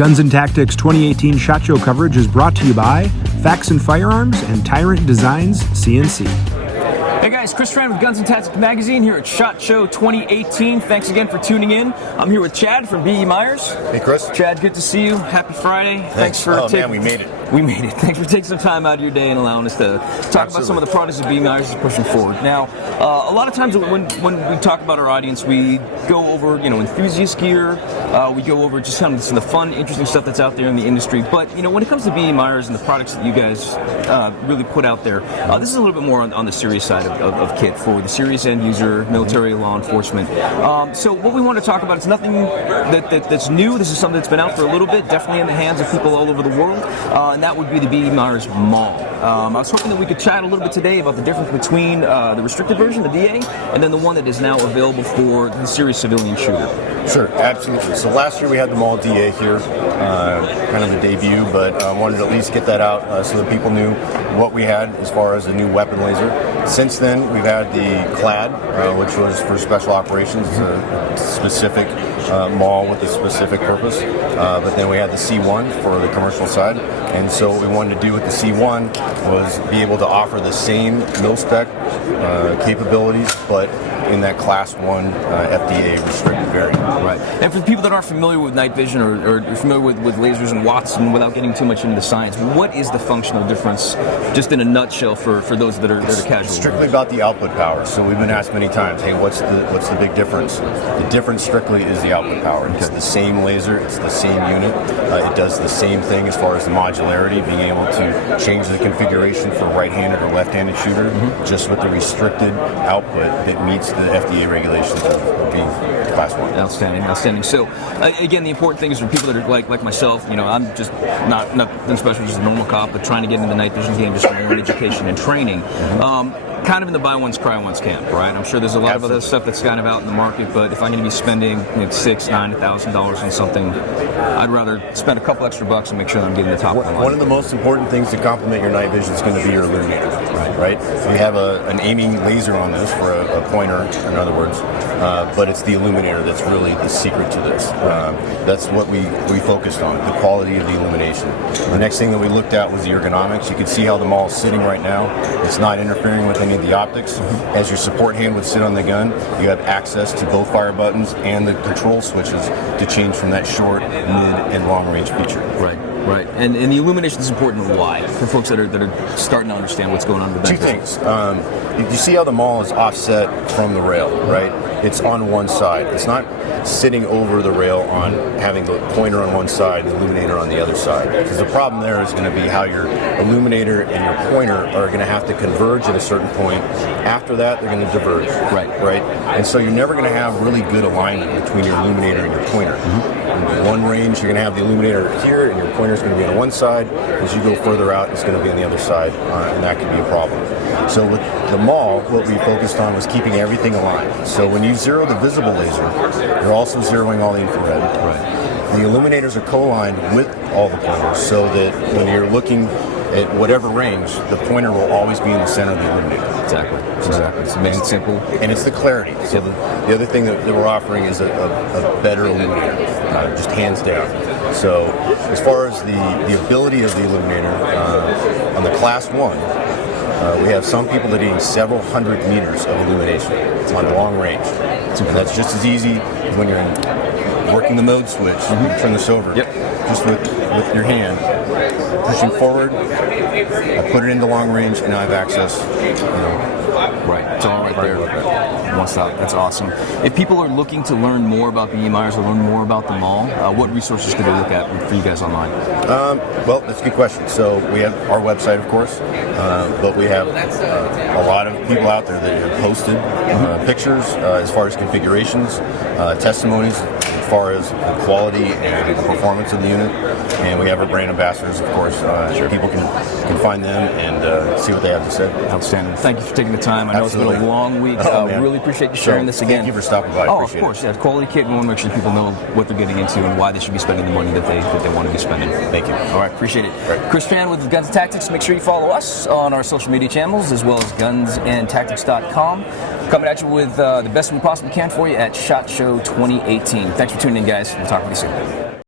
Guns and Tactics 2018 SHOT Show coverage is brought to you by Facts and Firearms and Tyrant Designs CNC. Hey guys, Chris Tran with Guns and Tactics Magazine here at SHOT Show 2018. Thanks again for tuning in. I'm here with Chad from BE Meyers. Hey Chris. Chad, good to see you. Happy Friday. Thanks for man, we made it. We made it. Thanks for taking some time out of your day and allowing us to talk about some of the products that BE Meyers is pushing forward. Now, a lot of times when we talk about our audience, we go over, enthusiast gear. We go over just some of the fun, interesting stuff that's out there in the industry. But, when it comes to BE Meyers and the products that you guys really put out there, this is a little bit more on the serious side of kit for the serious end user, military, law enforcement. So what we want to talk about is nothing that's new. This is something that's been out for a little bit, definitely in the hands of people all over the world. And that would be the BE Meyers MAWL. I was hoping that we could chat a little bit today about the difference between the restricted version, the DA, and then the one that is now available for the serious civilian shooter. Sure, absolutely. So last year we had the MAWL DA here, kind of a debut, but I wanted to at least get that out so that people knew what we had as far as a new weapon laser. Since then, we've had the CLAD, which was for special operations, a specific MAWL with a specific purpose. But then we had the C1 for the commercial side. And so what we wanted to do with the C1 was be able to offer the same mil-spec capabilities, but in that Class 1 FDA restricted variant. Right. And for the people that aren't familiar with night vision or familiar with lasers and watts, and without getting too much into the science, what is the functional difference, just in a nutshell, for those that are casual? It's strictly about the output power. So we've been asked many times, hey, what's the big difference? The difference strictly is the output power. It's the same laser, it's the same unit. It does the same thing as far as the modularity, being able to change the configuration for right-handed or left-handed shooter, just with the restricted output that meets the FDA regulations of being Class 1. Outstanding, outstanding. So, again, the important thing is for people that are like myself, I'm just nothing special, just a normal cop, but trying to get into the night vision game just for my own education and training. Kind of in the buy once, cry once camp, right? I'm sure there's a lot of other stuff that's kind of out in the market, but if I'm going to be spending $6,000, $9,000 on something, I'd rather spend a couple extra bucks and make sure that I'm getting the top of the line. One of the most important things to complement your night vision is going to be your illuminator, right? We have an aiming laser on this for a pointer, in other words, but it's the illuminator that's really the secret to this. That's what we focused on, the quality of the illumination. The next thing that we looked at was the ergonomics. You can see how the MAWL is sitting right now. It's not interfering with any of the optics. As your support hand would sit on the gun, you have access to both fire buttons and the control switches to change from that short, mid, and long range feature. Right. Right, and the illumination is important. Why? For folks that are starting to understand what's going on with that. Two things. You see how the MAWL is offset from the rail, right? It's on one side. It's not sitting over the rail on having the pointer on one side and the illuminator on the other side. Because the problem there is going to be how your illuminator and your pointer are going to have to converge at a certain point. After that, they're going to diverge. Right. And so you're never going to have really good alignment between your illuminator and your pointer. In one range, you're going to have the illuminator here, and your pointer is going to be on one side. As you go further out, it's going to be on the other side, and that can be a problem. So with the MAWL, what we focused on was keeping everything aligned. So when you zero the visible laser, you're also zeroing all the infrared. The illuminators are co-aligned with all the pointers, so that when you're looking at whatever range, the pointer will always be in the center of the illuminator. Exactly. It's amazing, simple. And it's the clarity. So the other thing that we're offering is a better illuminator, just hands down. So as far as the ability of the illuminator, on the Class 1, we have some that are needing several hundred meters of illumination on long range. And that's just as easy as when you're working the mode switch. You turn this over. Just with your hand, pushing forward, I put it into long range, and now I have access. Right, it's all right there. One stop. That's awesome. If people are looking to learn more about BE Meyers or learn more about the MAWL, what resources could they look at for you guys online? Well, that's a good question. So we have our website, of course, but we have a lot of people out there that have posted pictures as far as configurations, testimonies as far as the quality and the performance of the unit, and we have our brand ambassadors, of course. People can find them and see what they have to say. Outstanding. Thank you for taking the time. I know Absolutely. It's been a long week. Really appreciate you sharing this again. Thank you for stopping by. Oh, of course. Yeah, quality kit. We want to make sure people know what they're getting into and why they should be spending the money that they want to be spending. Thank you. All right, appreciate it. Right. Chris Tran with Guns and Tactics. Make sure you follow us on our social media channels as well as gunsandtactics.com. Coming at you with the best we possibly can for you at SHOT Show 2018. Thanks for tuning in, guys. We'll talk to you soon.